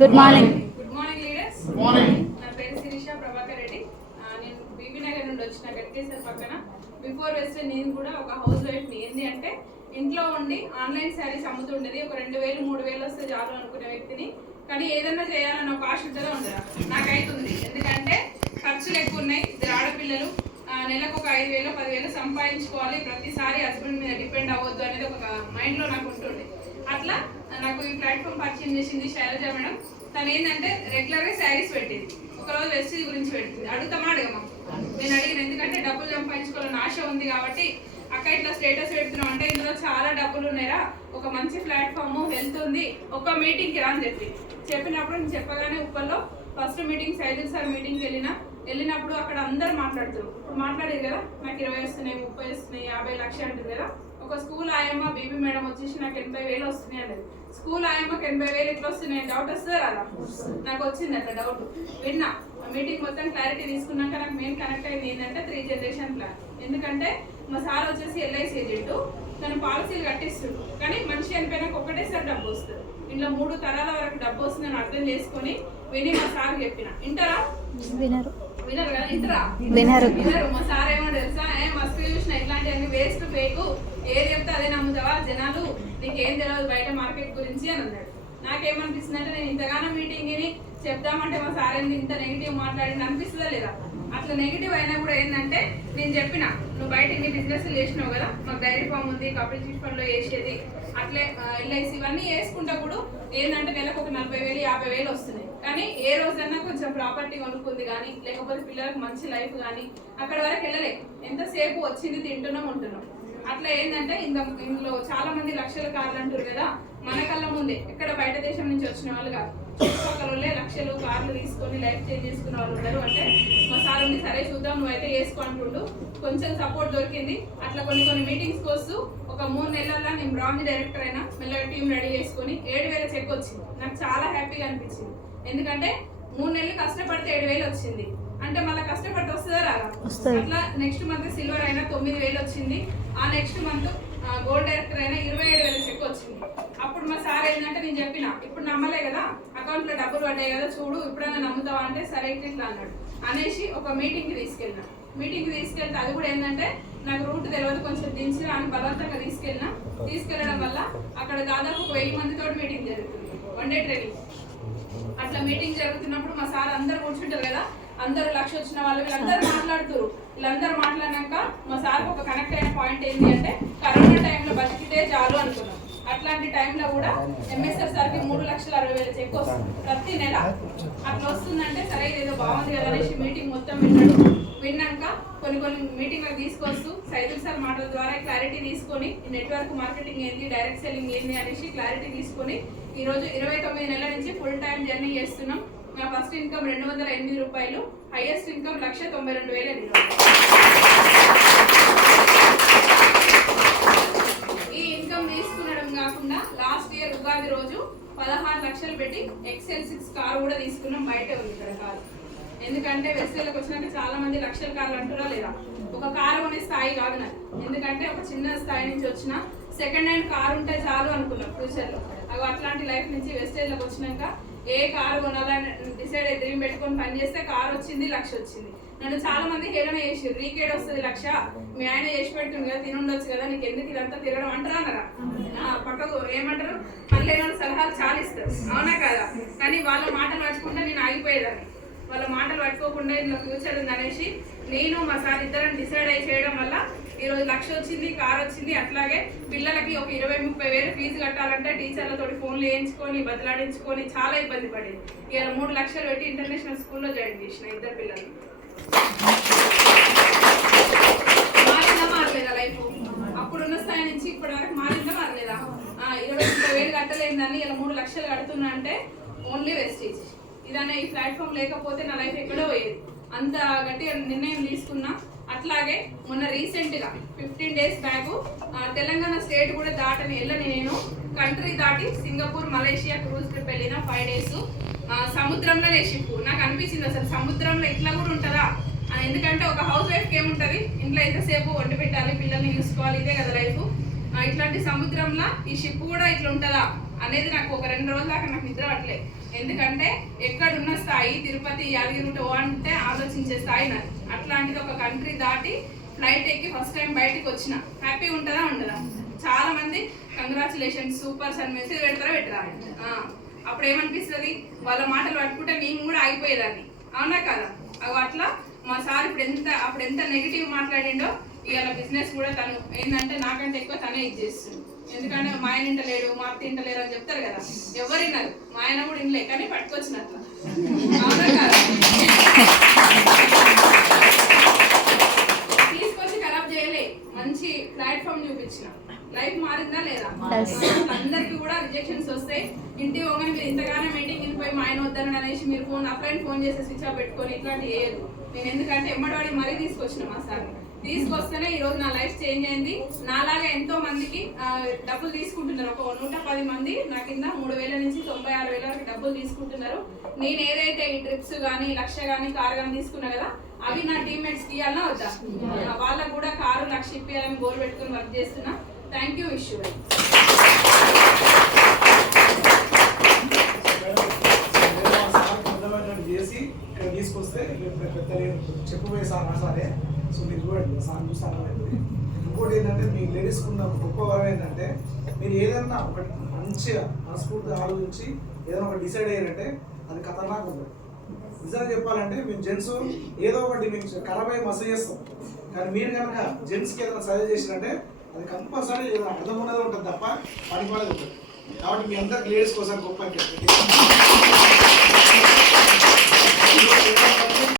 Good morning. Good morning leaders. నా పేరు శిరీష ప్రభాకర్ రెడ్డి. నేను బీబీ నగర్ నుండి వచ్చిన గట్కేసర్ పక్కన. బిఫోర్ వెస్ట్ నేను కూడా ఒక హౌస్ వైఫ్ని. ఏంటి అంటే ఇంట్లో ఉండి ఆన్లైన్ శారీస్ అమ్ముతుండేది. ఒక 2000 3000 వస్తే చాలు అనుకునే వ్యక్తిని. కానీ ఏదన్నా చేయాలన్న ఒక ఆశ ఉంటుందో ఉండదా నాకైతుంది. ఎందుకంటే ఖర్చులు ఎక్కువ ఉన్నాయి, ఇద్దరు ఆడపిల్లలు, నెలకు ఒక 5000 10,000 సంపాదించుకోవాలి, ప్రతిసారి హస్బెండ్ మీద డిపెండ్ అవ్వద్దు అనేది ఒక మైండ్లో నాకు ఉంటుండే. అట్లా నాకు ఈ ప్లాట్ఫామ్ పరిచయం చేసింది శైలజ మేడం. తను ఏంటంటే రెగ్యులర్గా శారీస్ పెట్టింది. ఒకరోజు వెస్టీజ్ గురించి పెట్టింది. అడుగుతామా అడగమా? నేను అడిగిన, ఎందుకంటే డబ్బులు సంపాదించుకోవాలని ఆశ ఉంది కాబట్టి. అక్క ఇట్లా స్టేటస్ పెడుతున్నాం అంటే ఇందులో చాలా డబ్బులు ఉన్నాయా, ఒక మంచి ప్లాట్ఫామ్, హెల్త్ ఉంది, ఒక మీటింగ్కి రా అని చెప్పినప్పుడు నేను చెప్పగానే ఉప్పల్లో ఫస్ట్ మీటింగ్ సైదుల్ సార్ మీటింగ్కి వెళ్ళినప్పుడు అక్కడ అందరు మాట్లాడుతారు. మాట్లాడేది కదా, నాకు 20 వస్తున్నాయి, 30 వస్తున్నాయి, 50 లక్షలు అంటుంది కదా. ఒక స్కూల్ ఆయమ్మ బీబీ మేడం వచ్చేసి నాకు 80,000 వస్తున్నాయి అనేది. స్కూల్ ఆయమ్మకి 80,000 ఎట్లా వస్తున్నాయి డౌట్ వస్తుంది కదా. నాకు వచ్చింది అట్లా డౌట్. విన్నా మీటింగ్ మొత్తం క్లారిటీ తీసుకున్నాక నాకు మెయిన్ కనెక్ట్ అయింది ఏంటంటే 3 జనరేషన్ ప్లాన్. ఎందుకంటే మా సార్ వచ్చేసి ఎల్ఐసి ఏజెంట్, తను పాలసీలు కట్టిస్తుండు. కానీ మనిషి చనిపోయినాక ఒకటేసారి డబ్బు వస్తుంది. ఇంట్లో 3 తరాల వరకు డబ్బు వస్తుందని అర్థం చేసుకొని విని మా సార్ చెప్పిన. ఇంటరా వినరు కదా, ఇంటరా వినరు. మా సార్ ఏమో తెలుసా, మస్తు చూసిన ఇట్లాంటివన్నీ వేస్ట్ ఫేక్, ఏది చెప్తే అదే నమ్ముతావా, జనాలు నీకేం తెలియదు బయట మార్కెట్ గురించి అని అన్నాడు. నాకేమనిపిస్తుంది అంటే నేను ఇంతగానో మీటింగ్ని చెప్దామంటే మా సార్ ఏంది ఇంత నెగిటివ్ మాట్లాడింది అనిపిస్తుందా లేదా? అట్లా నెగిటివ్ అయినా కూడా ఏంటంటే నేను చెప్పిన, నువ్వు బయట ఇన్ని బిజినెస్ చేసినావు కదా, మాకు డైరీ ఫామ్ ఉంది, కపిల్ చిట్ ఫండ్లో వేసేది, అట్లే ఎల్ఐసి ఇవన్నీ వేసుకుంటా కూడా ఏంటంటే నెలకు ఒక 40,000 50,000 వస్తున్నాయి. కానీ ఏ రోజన్నా కొంచెం ప్రాపర్టీ కొనుక్కుంది కానీ, లేకపోతే పిల్లలకు మంచి లైఫ్ కానీ అక్కడ వరకు వెళ్ళలే. ఎంతసేపు వచ్చింది తింటున్నాం ఉంటున్నాం. అట్లా ఏంటంటే ఇందులో చాలా మంది లక్షల కార్లు అంటారు కదా, మన కళ్ళ ముందే ఎక్కడ బయట దేశం నుంచి వచ్చిన వాళ్ళు కాదు, చుట్టుపక్కల లక్షలు కార్లు తీసుకొని లైఫ్ చేంజ్ చేసుకున్న వాళ్ళు ఉన్నారు. అంటే మా సార్ ఉంది, సరే చూద్దాం నువ్వైతే వేసుకో అంటుండు. కొంచెం సపోర్ట్ దొరికింది. అట్లా కొన్ని మీటింగ్స్ కోసం ఒక 3 నెలల్లో నేను బ్రాంచ్ డైరెక్టర్ అయినా, మెల్లగా టీం రెడీ చేసుకుని 7,000 చెక్ వచ్చింది. నాకు చాలా హ్యాపీగా అనిపించింది. ఎందుకంటే 3 నెలలు కష్టపడితే 7,000 వచ్చింది అంటే మళ్ళీ కష్టపడితే వస్తుందా రాదా? అట్లా నెక్స్ట్ మంత్ సిల్వర్ అయినా 9,000 వచ్చింది. ఆ నెక్స్ట్ మంత్ గోల్డ్ డైరెక్టర్ అయినా 27,000 చెక్ వచ్చింది. అప్పుడు మా సార్ ఏంటంటే నేను చెప్పిన, ఇప్పుడు నమ్మలే కదా, అకౌంట్లో డబ్బులు పడ్డాయి కదా చూడు, ఇప్పుడైనా నమ్ముతావా అంటే సరే ఇట్లా అన్నాడు. అనేసి ఒక మీటింగ్కి తీసుకెళ్ళిన. మీటింగ్కి తీసుకెళ్తే అది కూడా ఏంటంటే నాకు రూట్ తెలియదు, కొంచెం దించినా అని బలవంతంగా తీసుకెళ్ళడం వల్ల అక్కడ దాదాపు 1000 మందితో మీటింగ్ జరుగుతుంది, 1 డే ట్రైనింగ్. అట్లా మీటింగ్ జరుగుతున్నప్పుడు మా సార్ అందరు కూర్చుంటారు కదా, అందరూ 1,00,000 వచ్చిన వాళ్ళు వీళ్ళందరూ మాట్లాడుతారు. వీళ్ళందరూ మాట్లాడినాక మా సార్కి ఒక కనెక్ట్ అయిన పాయింట్ ఏంటి అంటే కరోనా టైంలో బతికితే చాలు అనుకున్నాం. అట్లాంటి టైంలో కూడా ఎంఎస్ఆర్ సార్కి 3,60,000 చెక్ వస్తుంది ప్రతి నెల. అట్లా వస్తుందంటే సరే ఇదేదో బాగుంది కదా అనేసి మీటింగ్ మొత్తం విన్నాక కొన్ని మీటింగ్లకు తీసుకొస్తూ సైదుల్ సార్ మాటల ద్వారా క్లారిటీ తీసుకొని నెట్వర్క్ మార్కెటింగ్ ఏంది, డైరెక్ట్ సెల్లింగ్ ఏంది అనేసి క్లారిటీ తీసుకొని ఈరోజు 29 నెలల నుంచి ఫుల్ టైం జర్నీ చేస్తున్నాం. నా ఫస్ట్ ఇన్కమ్ 208 రూపాయలు, హైయెస్ట్ ఇన్కమ్ 1,92,000. ఈ ఇన్కమ్ తీసుకునడం కాకుండా లాస్ట్ ఇయర్ ఉగాది రోజు 16 లక్షలు పెట్టి XL 6 కారు కూడా తీసుకున్నాం. బయటే ఉంది ఇక్కడ కారు. ఎందుకంటే వెస్టేళ్ళకి వచ్చినాక చాలా మంది లక్షల కార్లు అంటున్నా లేదా, ఒక కారు అనే స్థాయి కాదు నాకు. ఎందుకంటే ఒక చిన్న స్థాయి నుంచి వచ్చిన సెకండ్ హ్యాండ్ కారు ఉంటే చాలు అనుకున్నాం ఫ్యూచర్లో. అవి అట్లాంటి లైఫ్ నుంచి వెస్టేజ్లోకి వచ్చినాక ఏ కారు కొనాలని డిసైడ్ అయితే డ్రీమ్ పెట్టుకొని పని చేస్తే కారు వచ్చింది, 1,00,000 వచ్చింది. నన్ను చాలా మంది హేళన చేసారు, రీకేడ్ వస్తుంది 1,00,000, మీ ఆయన చేసి పెడుతుంది కదా, తినుండొచ్చు కదా, నీకు ఎందుకు ఇదంతా తిరగడం అంటారా అన్నారా? పక్కకు ఏమంటారు, మళ్ళీ సలహాలు చాలా ఇస్తారు, అవునా కదా? కానీ వాళ్ళ మాటలు పట్టుకుంటే నేను ఆగిపోయేదాన్ని. వాళ్ళ మాటలు పట్టుకోకుండా ఇంట్లో ఫ్యూచర్ ఉంది అనేసి నేను మా సార్ ఇద్దరం డిసైడ్ అయ్యి చేయడం వల్ల ఈరోజు 1,00,000 వచ్చింది, కార్ వచ్చింది. అట్లాగే పిల్లలకి ఒక 20-30,000 ఫీజు కట్టాలంటే టీచర్లతో ఫోన్లు వేయించుకొని బదలాడించుకొని చాలా ఇబ్బంది పడేది. ఇలా 3 లక్షలు పెట్టి ఇంటర్నేషనల్ స్కూల్లో జాయిన్ చేసిన ఇద్దరు పిల్లలు. మారలేదా లైఫ్? అప్పుడున్న స్థాయి నుంచి ఇప్పటి వరకు మారలేదా? 20-30,000 కట్టలేదని ఇలా 3 లక్షలు కడుతున్నా అంటే ఓన్లీ వెస్టేజ్. ఇదనే ఈ ప్లాట్ఫామ్ లేకపోతే నా లైఫ్ ఎక్కడో పోయేది. అంత గట్టిగా నిర్ణయం తీసుకున్నా. అట్లాగే మొన్న రీసెంట్గా 15 డేస్ బ్యాక్ తెలంగాణ స్టేట్ కూడా వెళ్ళని నేను కంట్రీ దాటి సింగపూర్ మలేషియా క్రూజ్ ట్రిప్ వెళ్ళిన 5 డేస్. సముద్రంలోనే షిప్. నాకు అనిపించింది అసలు సముద్రంలో ఇట్లా కూడా ఉంటుందా. ఎందుకంటే ఒక హౌస్ వైఫ్కి ఏముంటుంది, ఇంట్లో ఎంతసేపు వండి పెట్టాలి, పిల్లల్ని చూసుకోవాలి, ఇదే కదా లైఫ్. ఇట్లాంటి సముద్రంలో ఈ షిప్ కూడా ఇట్లా ఉంటుందా అనేది నాకు ఒక 2 రోజుల దాకా నాకు నిద్ర పట్టలేదు. ఎందుకంటే ఎక్కడున్న స్థాయి తిరుపతి యాదగిరి అంటే ఆలోచించే స్థాయి నాది. అట్లాంటిది ఒక కంట్రీ దాటి ఫ్లైట్ ఎక్కి ఫస్ట్ టైం బయటికి వచ్చిన. హ్యాపీ ఉంటుందా ఉండదా? చాలా మంది కంగ్రాచులేషన్స్ సూపర్ అని మెసేజ్ పెట్టరా అప్పుడు ఏమనిపిస్తుంది, వాళ్ళ మాటలు పట్టుకుంటే నేను కూడా అయిపోయేదాన్ని, అవునా కదా? అట్లా మా సార్ అప్పుడు ఎంత నెగిటివ్ మాట్లాడిండో ఇవాళ బిజినెస్ కూడా తను ఏంటంటే నాకంటే ఎక్కువ తనే ఇది చేస్తుంది. ఎందుకంటే మా ఆయన ఇంటలేడు, మా అత్త ఇంటలేరు అని చెప్తారు కదా, ఎవరిన్నారు? మా ఆయన కూడా ఇంటలే కానీ పట్టుకొచ్చినట్ల, అవునా కదా? తీసుకొచ్చి ఖరాబ్ చేయలే, మంచి ప్లాట్ఫామ్ చూపించిన. లైఫ్ మారిందా లేదా? అందరికి కూడా రిజెక్షన్స్ వస్తాయి. ఇంటి పోగానే మీరు ఇంతగానో మీటింగ్ పోయి మా ఆయన వద్దని అనేసి మీరు ఫోన్ చేసి స్విచ్ ఆఫ్ పెట్టుకొని ఇట్లాంటివి వేయదు. నేను ఎందుకంటే ఎమ్మడివాడి మరీ తీసుకొచ్చిన మా సార్ తీసుకొస్తేనే ఈ రోజు నా లైఫ్ చేంజ్ అయింది. నాలాగా ఎంతో మందికి డబ్బులు తీసుకుంటున్నారు. ఒక 110 మంది నా కింద 3,000 నుంచి 96,000 వరకు డబ్బులు తీసుకుంటున్నారు. నేను ఏదైతే ఈ ట్రిప్స్ కానీ 1,00,000 కానీ కారు కానీ తీసుకున్నా కదా, అవి నా టీమ్మేట్స్ కి ఇవ్వాలన్నా వద్దా? వాళ్ళకు కూడా కారు 1,00,000 ఇప్పియాలని గోల్ పెట్టుకుని వర్క్ చేస్తున్నా. థ్యాంక్ యూ విష్ చేసి ఇక్కడ తీసుకొస్తే పెద్ద చెప్పబోయే సార్ మా సారే. సో మీరు చూడండి, సార్ చూస్తే అర్థమవుతుంది. ఇంకోటి ఏంటంటే మీ లేడీస్కి ఉన్న గొప్ప వరం ఏంటంటే మీరు ఏదన్నా ఒకటి మంచిగా మనస్ఫూర్తిగా ఆలోచించి ఏదైనా ఒకటి డిసైడ్ అయ్యారంటే అది ఖతర్నాక్ ఉంటుంది. నిజంగా చెప్పాలంటే మేము జెంట్స్ ఏదో ఒకటి మేము ఖరాబ్ అయ్యి మస చేస్తాం, కానీ మీరు కనుక జెంట్స్కి ఏదైనా సజెస్ట్ చేసినట్టే అది కంపల్సరీ అర్థం ఉన్నది ఉంటుంది తప్ప పనిపడేది ఉంటుంది. కాబట్టి మీ అందరికి లేడీస్ కోసం గొప్ప